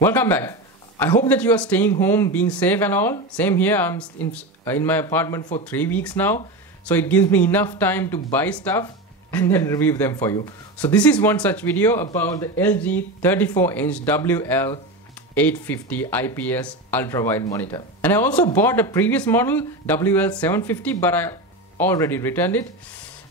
Welcome back. I hope that you are staying home, being safe and all. Same here. I'm in my apartment for 3 weeks now. So it gives me enough time to buy stuff and then review them for you. So this is one such video about the LG 34-inch WL850 IPS ultrawide monitor. And I also bought a previous model WL750, but I already returned it.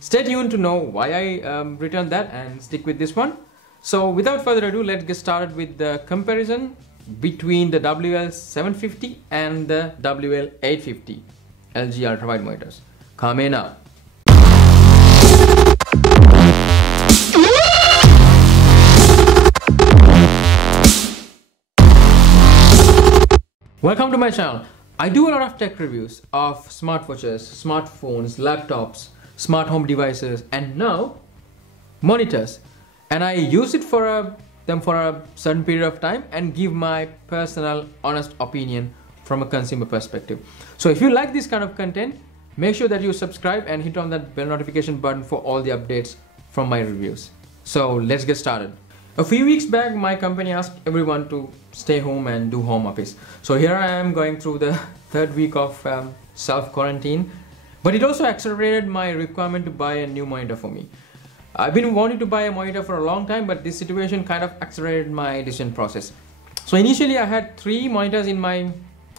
Stay tuned to know why I returned that and stick with this one. So without further ado, let's get started with the comparison between the WL750 and the WL850 LG ultrawide monitors. Coming up. Welcome to my channel. I do a lot of tech reviews of smartwatches, smartphones, laptops, smart home devices, and now monitors. And I use it for them for a certain period of time and give my personal honest opinion from a consumer perspective. So if you like this kind of content, make sure that you subscribe and hit on that bell notification button for all the updates from my reviews. So let's get started. A few weeks back, my company asked everyone to stay home and do home office. So here I am going through the third week of self-quarantine, but it also accelerated my requirement to buy a new monitor for me. I've been wanting to buy a monitor for a long time, but this situation kind of accelerated my decision process. So initially I had 3 monitors in my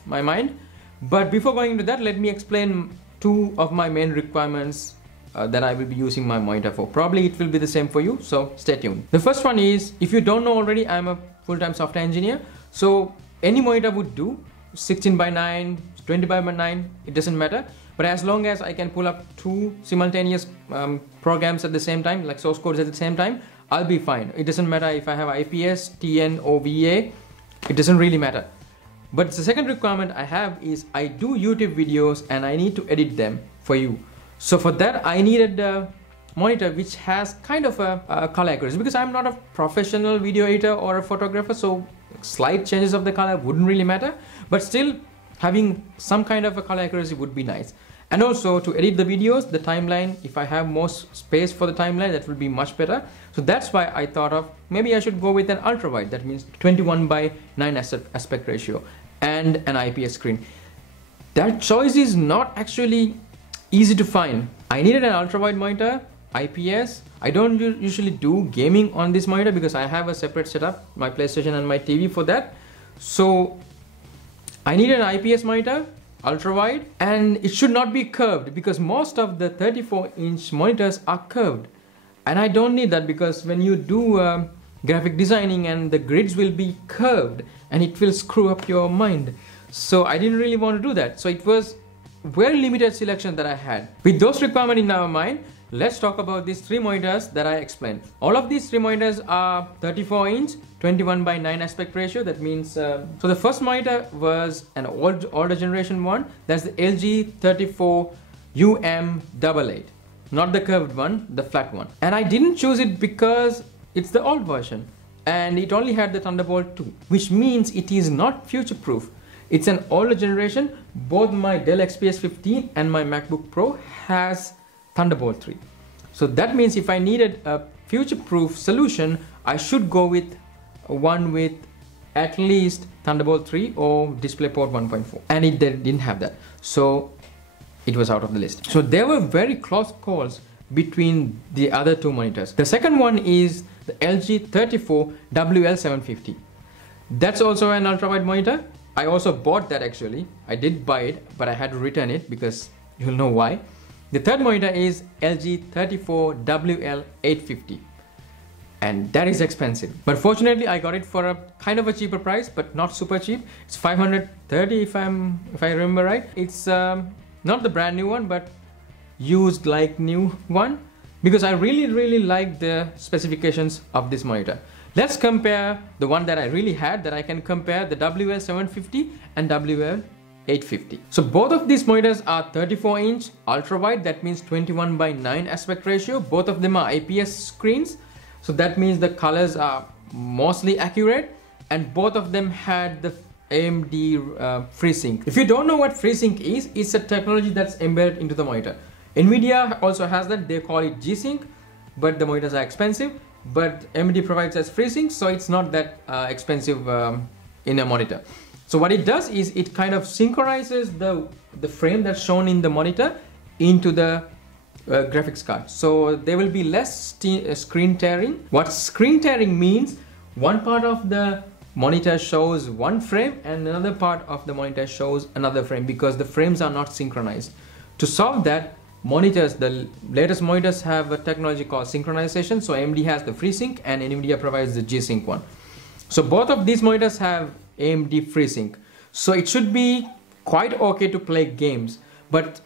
mind, but before going into that, let me explain 2 of my main requirements that I will be using my monitor for. Probably it will be the same for you, so stay tuned. The first one is, if you don't know already, I'm a full-time software engineer, so any monitor would do, 16:9, 20:9, it doesn't matter. But as long as I can pull up 2 simultaneous programs at the same time, like source codes at the same time, I'll be fine. It doesn't matter if I have IPS, TN or VA, it doesn't really matter. But the second requirement I have is I do YouTube videos and I need to edit them for you. So for that I needed a monitor which has kind of a color accuracy, because I'm not a professional video editor or a photographer, so slight changes of the color wouldn't really matter, but still having some kind of a color accuracy would be nice. And also to edit the videos, the timeline, if I have more space for the timeline, that will be much better. So that's why I thought of maybe I should go with an ultrawide, that means 21:9 aspect ratio and an IPS screen. That choice is not actually easy to find. I needed an ultrawide monitor, IPS. I don't usually do gaming on this monitor because I have a separate setup, my PlayStation and my TV for that. So I needed an IPS monitor, ultrawide, and it should not be curved because most of the 34-inch monitors are curved. And I don't need that because when you do graphic designing and the grids will be curved and it will screw up your mind. So I didn't really want to do that. So it was very limited selection that I had. With those requirements in our mind, let's talk about these 3 monitors that I explained. All of these 3 monitors are 34-inch, 21:9 aspect ratio. That means, so the first monitor was an older generation one. That's the LG34WL850, not the curved one, the flat one. And I didn't choose it because it's the old version and it only had the Thunderbolt 2, which means it is not future-proof. It's an older generation. Both my Dell XPS 15 and my MacBook Pro has Thunderbolt 3. So that means if I needed a future-proof solution, I should go with one with at least Thunderbolt 3 or DisplayPort 1.4, and it didn't have that, so it was out of the list. So there were very close calls between the other 2 monitors. The second one is the LG34WL750. That's also an ultrawide monitor. I also bought that actually. I did buy it, but I had to return it because you'll know why. The third monitor is LG34WL850, and that is expensive. But fortunately, I got it for a kind of a cheaper price, but not super cheap. It's 530 if I remember right. It's not the brand new one, but used like new one, because I really like the specifications of this monitor. Let's compare the one that I really had, that I can compare, the WL750 and WL850. So both of these monitors are 34-inch ultrawide, that means 21:9 aspect ratio. Both of them are IPS screens, so that means the colors are mostly accurate, and both of them had the AMD Freesync. If you don't know what Freesync is, it's a technology that's embedded into the monitor. Nvidia also has that. They call it G-Sync, but the monitors are expensive. But AMD provides us Freesync, so it's not that expensive in a monitor. So what it does is it kind of synchronizes the frame that's shown in the monitor into the graphics card. So there will be less screen tearing. What screen tearing means, one part of the monitor shows one frame and another part of the monitor shows another frame because the frames are not synchronized. To solve that, the latest monitors have a technology called synchronization. So AMD has the Freesync and NVIDIA provides the G-Sync one. So both of these monitors have AMD Freesync. So it should be quite okay to play games. But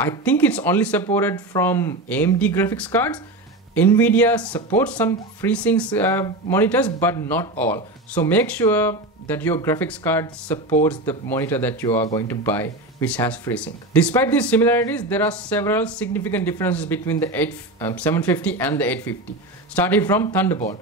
I think it's only supported from AMD graphics cards. NVIDIA supports some FreeSync monitors, but not all. So make sure that your graphics card supports the monitor that you are going to buy, which has FreeSync. Despite these similarities, there are several significant differences between the 750 and the 850. Starting from Thunderbolt.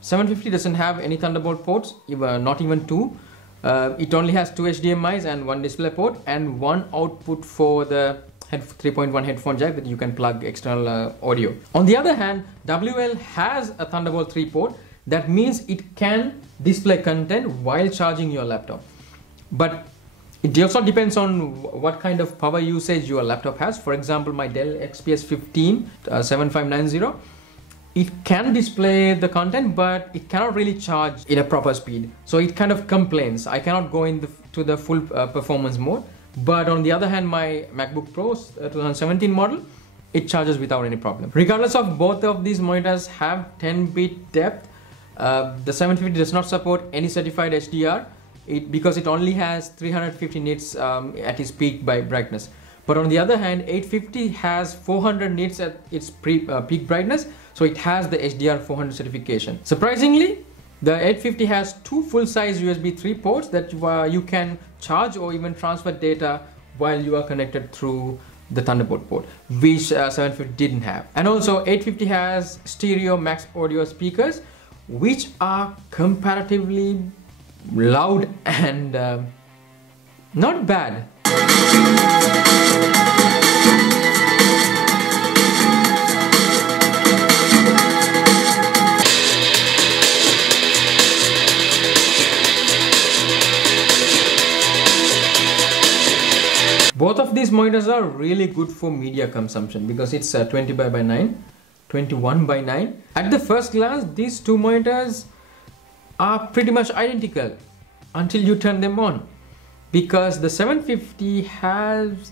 750 doesn't have any Thunderbolt ports, not even two. It only has two HDMIs and one display port and one output for the 3.1 headphone jack that you can plug external audio. On the other hand, WL has a Thunderbolt 3 port. That means it can display content while charging your laptop. But it also depends on what kind of power usage your laptop has. For example, my Dell XPS 15 7590, it can display the content, but it cannot really charge in a proper speed. So it kind of complains, I cannot go to the full performance mode. But on the other hand, my MacBook Pro 2017 model, it charges without any problem. Regardless of both of these monitors have 10-bit depth, the 750 does not support any certified HDR because it only has 350 nits at its peak by brightness. But on the other hand, 850 has 400 nits at its peak brightness, so it has the HDR 400 certification. Surprisingly, the 850 has two full-size USB 3 ports that you can charge or even transfer data while you are connected through the Thunderbolt port, which 750 didn't have. And also 850 has stereo max audio speakers, which are comparatively loud and not bad. Both of these monitors are really good for media consumption because it's 21 by 9. At the first glance, these two monitors are pretty much identical until you turn them on, because the 750 has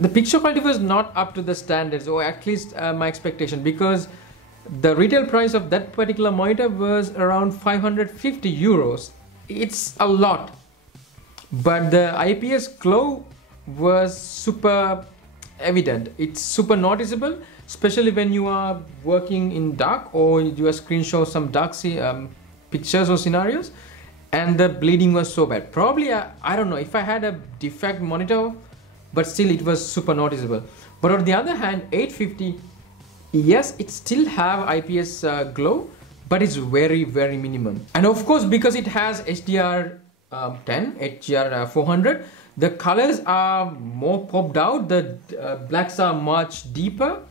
the picture quality was not up to the standards, or at least my expectation, because the retail price of that particular monitor was around 550 euros. It's a lot, but the IPS glow was super evident. It's super noticeable, especially when you are working in dark or your screen shows some dark pictures or scenarios, and the bleeding was so bad. Probably I don't know if I had a defect monitor, but still it was super noticeable. But on the other hand, 850, yes, it still have IPS glow, but it's very minimum. And of course, because it has HDR 10, HDR 400, the colors are more popped out. The blacks are much deeper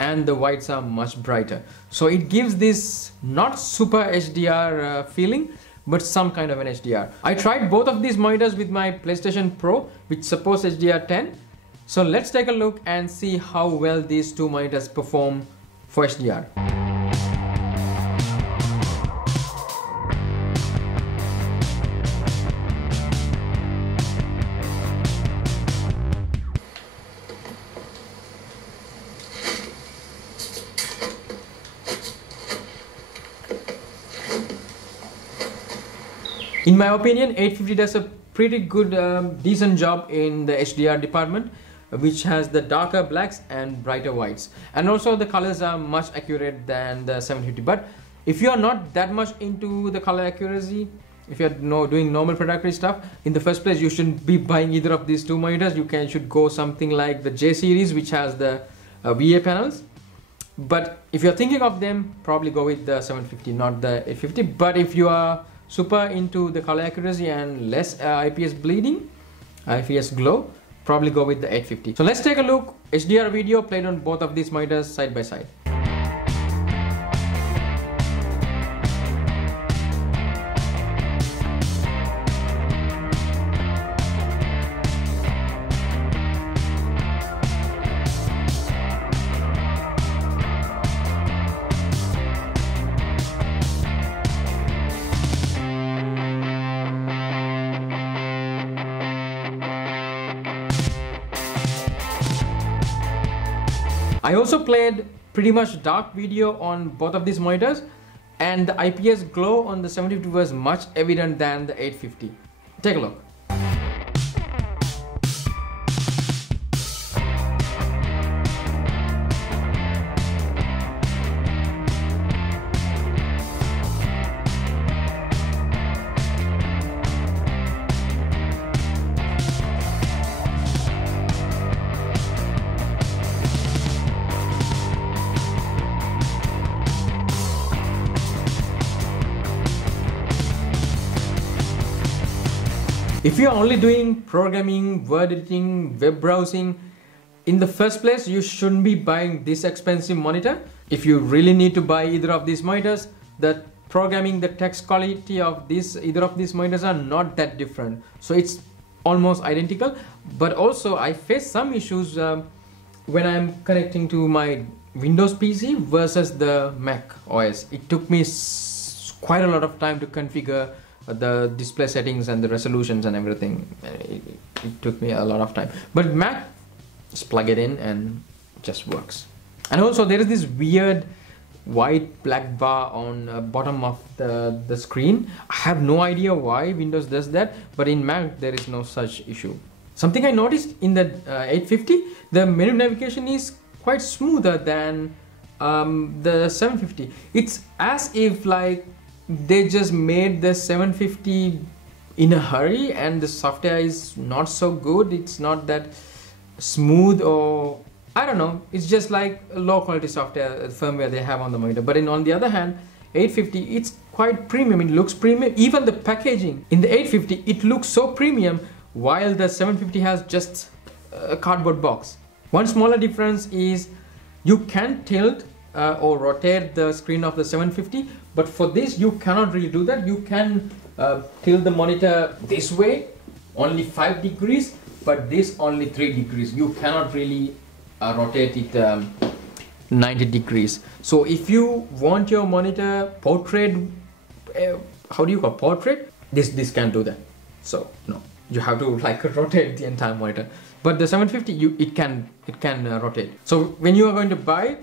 and the whites are much brighter. So it gives this not super HDR feeling, but some kind of an HDR. I tried both of these monitors with my PlayStation Pro, which supports HDR 10. So let's take a look and see how well these two monitors perform for HDR. In my opinion, 850 does a pretty good, decent job in the HDR department, which has the darker blacks and brighter whites. And also the colors are much accurate than the 750. But if you are not that much into the color accuracy, if you are doing normal productive stuff, in the first place you shouldn't be buying either of these two monitors. You should go something like the J series, which has the VA panels. But if you're thinking of them, probably go with the 750, not the 850. But if you are super into the color accuracy and less IPS bleeding, IPS glow, probably go with the 850. So let's take a look. HDR video played on both of these monitors side by side. I also played pretty much dark video on both of these monitors, and the IPS glow on the 750 was much evident than the 850. Take a look. If you're only doing programming, word editing, web browsing, in the first place, you shouldn't be buying this expensive monitor. If you really need to buy either of these monitors, the programming, the text quality of either of these monitors are not that different. So it's almost identical. But also I face some issues when I'm connecting to my Windows PC versus the Mac OS. It took me quite a lot of time to configure the display settings and the resolutions and everything. It took me a lot of time. But Mac, just plug it in and it just works. And also there is this weird white black bar on bottom of the screen. I have no idea why Windows does that, but in Mac there is no such issue. Something I noticed in the 850, the menu navigation is quite smoother than the 750. It's as if like they just made the 750 in a hurry and the software is not so good. It's not that smooth, or I don't know, it's just like low quality software firmware they have on the monitor. But on the other hand, 850, it's quite premium. It looks premium. Even the packaging in the 850, it looks so premium, while the 750 has just a cardboard box. One smaller difference is you can tilt or rotate the screen of the 750, but for this you cannot really do that. You can tilt the monitor this way, only 5 degrees, but this only 3 degrees. You cannot really rotate it 90 degrees. So if you want your monitor portrait, how do you call portrait? This can't do that. So no, you have to like rotate the entire monitor. But the 750, it can rotate. So when you are going to buy,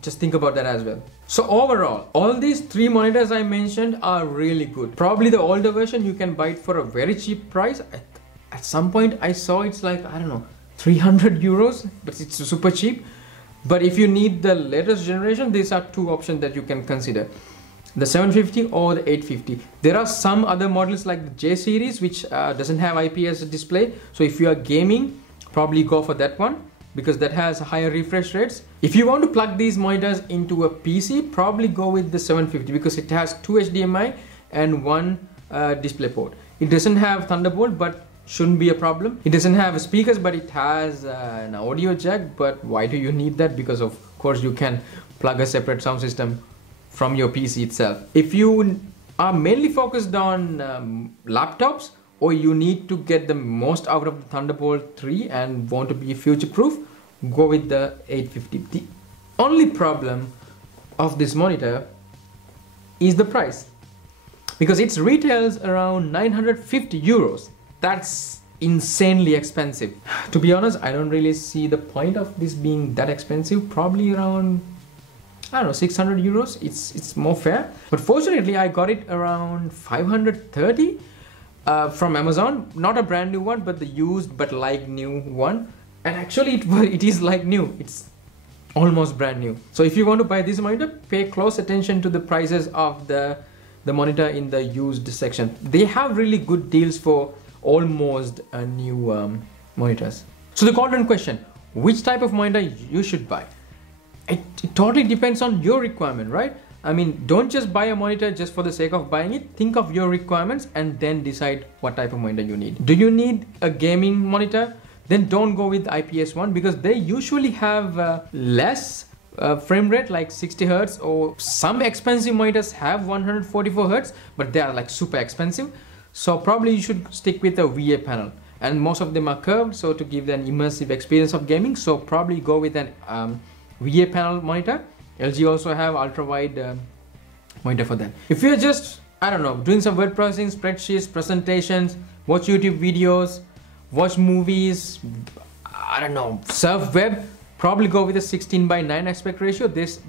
just think about that as well. So overall, all these 3 monitors I mentioned are really good. Probably the older version you can buy it for a very cheap price. At some point I saw it's like, I don't know, 300 euros, but it's super cheap. But if you need the latest generation, these are 2 options that you can consider: the 750 or the 850. There are some other models like the J series which doesn't have IPS display. So if you are gaming, probably go for that one, because that has higher refresh rates. If you want to plug these monitors into a PC, probably go with the 750 because it has 2 HDMI and 1 display port. It doesn't have Thunderbolt, but shouldn't be a problem. It doesn't have speakers, but it has an audio jack. But why do you need that? Because of course you can plug a separate sound system from your PC itself. If you are mainly focused on laptops, or you need to get the most out of the Thunderbolt 3 and want to be future proof, go with the 850. The only problem of this monitor is the price, because it retails around 950 euros. That's insanely expensive. To be honest, I don't really see the point of this being that expensive. Probably around, I don't know, 600 euros. It's more fair. But fortunately, I got it around 530 from Amazon. Not a brand new one, but the used but like new one. And actually it is like new. It's almost brand new. So if you want to buy this monitor, pay close attention to the prices of the monitor in the used section. They have really good deals for almost new monitors. So the golden question: which type of monitor you should buy? It totally depends on your requirement, right? I mean, don't just buy a monitor just for the sake of buying it. Think of your requirements and then decide what type of monitor you need. Do you need a gaming monitor? Then don't go with IPS one, because they usually have less frame rate, like 60 Hz, or some expensive monitors have 144 Hz, but they are like super expensive. So probably you should stick with a VA panel, and most of them are curved, so to give an immersive experience of gaming. So probably go with an VA panel monitor. LG also have ultra-wide monitor for that. If you're just, I don't know, doing some word processing, spreadsheets, presentations, watch YouTube videos, watch movies, I don't know, surf web, probably go with a 16:9 aspect ratio. Those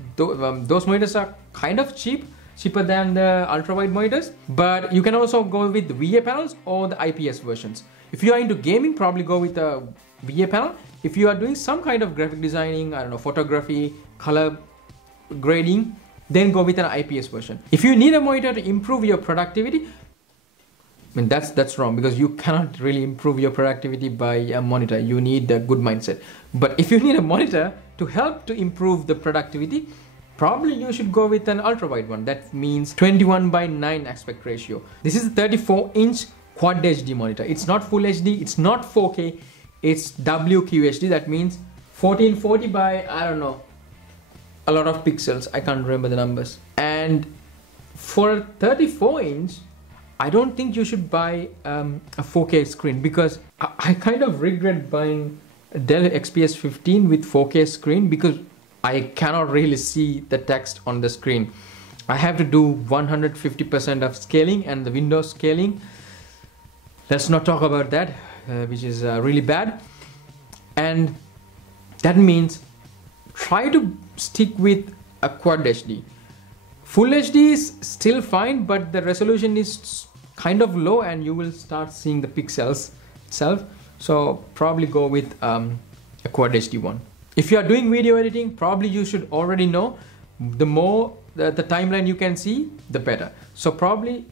monitors are kind of cheaper than the ultra-wide monitors, but you can also go with the VA panels or the IPS versions. If you are into gaming, probably go with a VA panel. If you are doing some kind of graphic designing, I don't know, photography, color grading, then go with an IPS version. If you need a monitor to improve your productivity, I mean, that's wrong, because you cannot really improve your productivity by a monitor. You need a good mindset. But if you need a monitor to help to improve the productivity, probably you should go with an ultra-wide one. That means 21:9 aspect ratio. This is a 34-inch Quad HD monitor. It's not Full HD, it's not 4K, it's WQHD. That means 1440 by, I don't know, a lot of pixels. I can't remember the numbers. And for a 34-inch, I don't think you should buy a 4K screen, because I kind of regret buying a Dell XPS 15 with 4K screen, because I cannot really see the text on the screen. I have to do 150% of scaling, and the Windows scaling, let's not talk about that, which is really bad. And that means try to stick with a Quad HD. Full HD is still fine, but the resolution is kind of low and you will start seeing the pixels itself. So probably go with a Quad HD one. If you are doing video editing, probably you should already know the more the timeline you can see, the better. So probably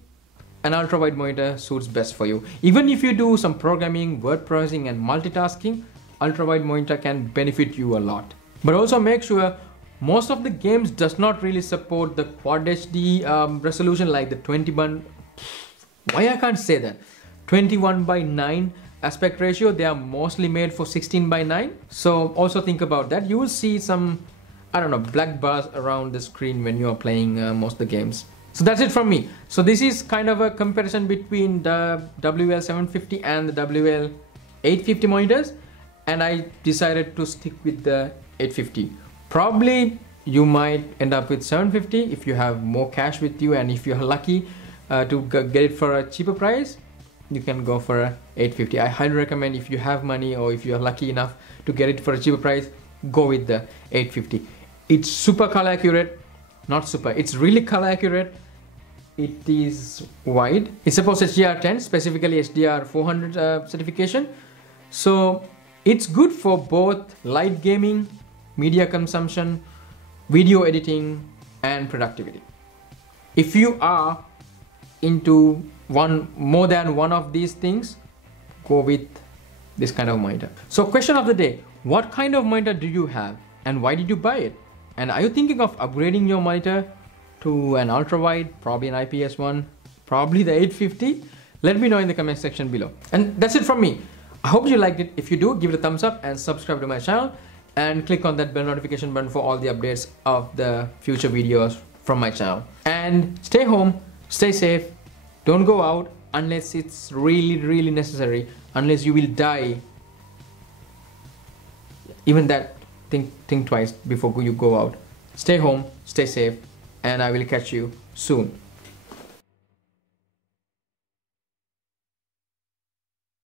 an ultra-wide monitor suits best for you. Even if you do some programming, word processing and multitasking, ultra-wide monitor can benefit you a lot. But also make sure most of the games does not really support the Quad HD resolution, like the 21:9 aspect ratio. They are mostly made for 16:9. So also think about that. You will see some, I don't know, black bars around the screen when you are playing most of the games. So that's it from me. So this is kind of a comparison between the WL750 and the WL850 monitors, and I decided to stick with the 850. Probably you might end up with 750 if you have more cash with you, and if you're lucky to get it for a cheaper price, you can go for a 850. I highly recommend, if you have money or if you're lucky enough to get it for a cheaper price, go with the 850. It's super color accurate, not super, it's really color accurate. It is wide. It supports HDR10, specifically HDR400 certification. So it's good for both light gaming, media consumption, video editing and productivity. If you are into more than one of these things, go with this kind of monitor. So question of the day, what kind of monitor do you have and why did you buy it? And are you thinking of upgrading your monitor to an ultra wide, probably an IPS one, probably the 850? Let me know in the comment section below. And that's it from me. I hope you liked it. If you do, give it a thumbs up and subscribe to my channel, and click on that bell notification button for all the updates of the future videos from my channel. And stay home, stay safe, don't go out unless it's really necessary, unless you will die. Even that, think twice before you go out. Stay home, stay safe, and I will catch you soon.